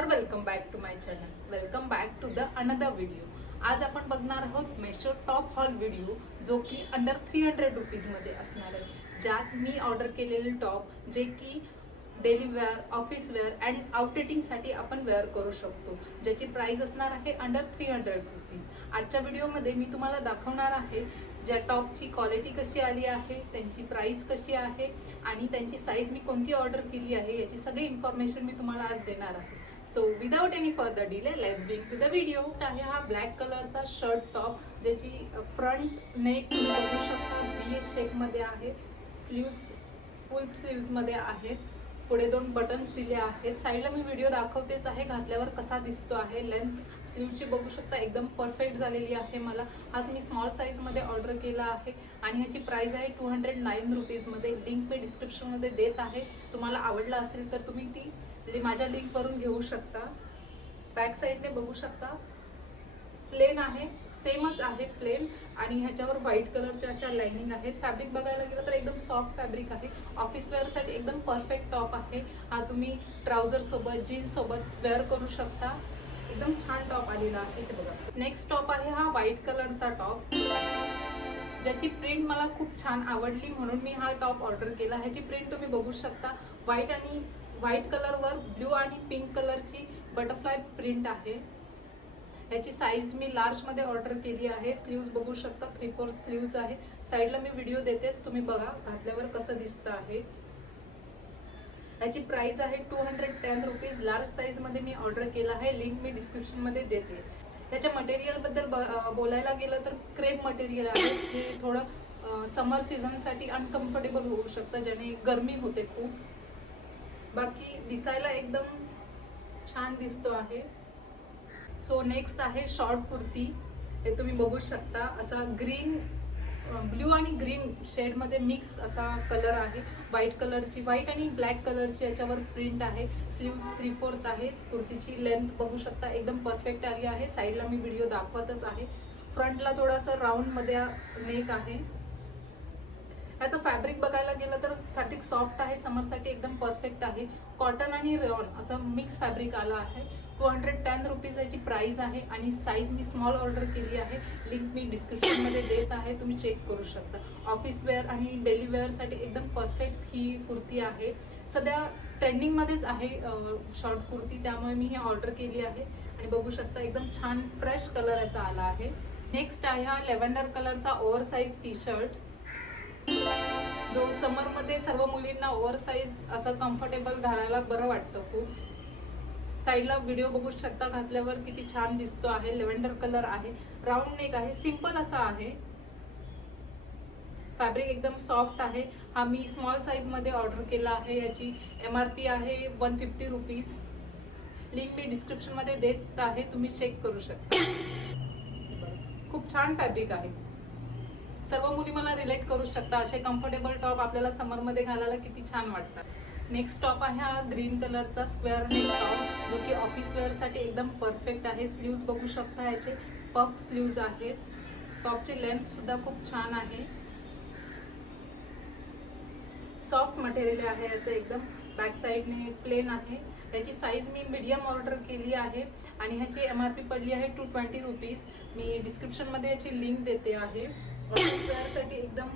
और welcome back to my channel. Welcome back to the another video. आज आपण बघणार आहोत मेशो टॉप हॉल व्हिडिओ, जो की अंडर 300 रुपीजमध्ये असणार आहे. ज्यात मी ऑर्डर केलेले टॉप जे की daily wear, office wear and आउटडेटिंगसाठी आपण वेअर करू शकतो, ज्याची प्राइस असणार आहे अंडर 300 रुपीज. आजच्या व्हिडिओमध्ये मी तुम्हाला दाखवणार आहे ज्या टॉपची क्वालिटी कशी आली आहे, त्यांची प्राइस कशी आहे आणि त्यांची साईज मी कोणती ऑर्डर केली आहे, याची सगळी इन्फॉर्मेशन मी तुम्हाला आज देणार आहे. So without any further delay let's begin to the video. आहे हा ब्लॅक कलरचा शर्ट टॉप, ज्याची फ्रंट नेक बघू शकता व्ही शेपमध्ये आहे. स्लीव्स फुल स्लीव्समध्ये आहेत. पुढे 2 बटन्स दिले आहेत. साईडला मी व्हिडिओ दाखवतेच आहे घातल्यावर कसा दिसतो आहे. लेंथ स्लीवची बघू शकता एकदम परफेक्ट झालेली आहे. मला आज मी स्मॉल साईजमध्ये ऑर्डर केला आहे आणि ह्याची प्राइस आहे 209 रुपीजमध्ये. लिंक मी डिस्क्रिप्शनमध्ये देत आहे. तुम्हाला आवडला असेल तर तुम्ही ती माझ्या लिंकवरून घेऊ शकता. बॅक साईडने बघू शकता प्लेन आहे, सेमच आहे प्लेन, आणि ह्याच्यावर व्हाईट कलरच्या अशा लाइनिंग आहेत. फॅब्रिक बघायला गेलं तर एकदम सॉफ्ट फॅब्रिक आहे. ऑफिस वेअरसाठी एकदम परफेक्ट टॉप आहे. हा तुम्ही ट्राउझर सोबत, जीन्स सोबत वेअर करू शकता. एकदम छान टॉप आलेला आहे. हे बघा. नेक्स्ट टॉप आहे हा व्हाईट कलरचा टॉप, ज्याची प्रिंट मला खूप छान आवडली म्हणून मी हा टॉप ऑर्डर केला. ह्याची प्रिंट तुम्ही बघू शकता. व्हाईट कलरवर ब्ल्यू आणि पिंक कलरची बटरफ्लाय प्रिंट आहे. याची साईज मी लार्ज मध्ये ऑर्डर केली आहे. स्लीव्स बघू शकता 3/4 स्लीव्स आहे. साईडला मी व्हिडिओ देतेच, तुम्ही बघा घातल्यावर कसं दिसतं आहे. याची प्राइस आहे 210 रुपीज. लार्ज साईज मध्ये मी ऑर्डर केला आहे. लिंक मी डिस्क्रिप्शन मध्ये देते. त्याच्या मटेरियल बद्दल बोलायला गेलं तर क्रेप मटेरियल आहे, जे थोडं समर सीझन साठी अनकम्फर्टेबल होऊ शकतं, ज्याने गरमी होते खूप. बाकी दिसायला एकदम छान दिसतो आहे. सो नेक्स्ट आहे शॉर्ट कुर्ती. हे तुम्ही बघू शकता. असा ग्रीन, ब्ल्यू आणि ग्रीन शेडमध्ये मिक्स असा कलर आहे. व्हाईट आणि ब्लॅक कलरची याच्यावर प्रिंट आहे. स्लीव्स 3/4 आहे. कुर्तीची लेंथ बघू शकता एकदम परफेक्ट आली आहे. साईडला मी व्हिडिओ दाखवतच आहे. फ्रंटला थोडासा राऊंडमध्ये नेक आहे. याचं फॅब्रिक बघायला गेलं तर फॅब्रिक सॉफ्ट आहे. समरसाठी एकदम परफेक्ट आहे. कॉटन आणि रेयॉन असं मिक्स फॅब्रिक आलं आहे. 210 रुपीज याची प्राइस आहे आणि साईज मी स्मॉल ऑर्डर केली आहे. लिंक मी डिस्क्रिप्शनमध्ये देत आहे, तुम्ही चेक करू शकता. ऑफिस वेअर आणि डेली वेअरसाठी एकदम परफेक्ट ही कुर्ती आहे. सध्या ट्रेंडिंगमध्येच आहे शॉर्ट कुर्ती, त्यामुळे मी ही ऑर्डर केली आहे. आणि बघू शकता एकदम छान फ्रेश कलर याचा आला आहे. नेक्स्ट आहे हा लेव्हेंडर कलरचा ओव्हरसाइज टी शर्ट, जो समरमध्ये सर्व मुलींना ओव्हरसाइज असं कम्फर्टेबल घालायला बरं वाटतं खूप. साईडला व्हिडिओ बघू शकता घातल्यावर किती छान दिसतो आहे. लेव्हेंडर कलर आहे. राऊंड नेक आहे. सिंपल असा आहे. फॅब्रिक एकदम सॉफ्ट आहे. हा मी स्मॉल साईज मध्ये ऑर्डर केला आहे. याची MRP आहे 150 रुपीज. लिंक मी डिस्क्रिप्शन मध्ये देत आहे, तुम्ही चेक करू शकता. खूप छान फॅब्रिक आहे. सर्व मुली मला रिलेट करू शकता. असे कम्फर्टेबल टॉप आपल्याला समर मध्ये घालायला किती छान वाटतात. नेक्स्ट टॉप आहे हा ग्रीन कलरचा स्क्वेअर नेक टॉप, जो की ऑफिस वेअर साठी एकदम परफेक्ट आहे. स्लीव्स बघू शकता याचे पफ स्लीव्स आहेत. टॉपची लेंथ सुद्धा खूप छान आहे. सॉफ्ट मटेरियल आहे याचं एकदम. बॅक साईडने प्लेन आहे. याची साईज मी मीडियम ऑर्डर केली आहे आणि ह्याची MRP पडली आहे 220 रुपीज. मी डिस्क्रिप्शनमध्ये याची लिंक देते आहे. ऑफिस वेअरसाठी एकदम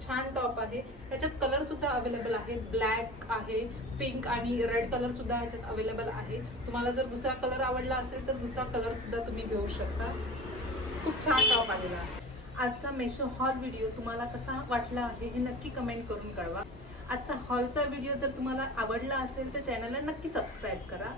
छान टॉप आहे. याच्यात कलर सुद्धा अवेलेबल आहे. ब्लॅक आहे, पिंक आणि रेड कलर सुद्धा याच्यात अवेलेबल आहे. तुम्हाला जर दुसरा कलर आवडला असेल तर दुसरा कलर सुद्धा तुम्ही घेऊ शकता. खूप छान टॉप आलेला आहे. आजचा मेशो हॉल व्हिडिओ तुम्हाला कसा वाटला आहे हे नक्की कमेंट करून कळवा. आजचा हॉलचा व्हिडिओ जर तुम्हाला आवडला असेल तर चॅनलला नक्की सबस्क्राईब करा.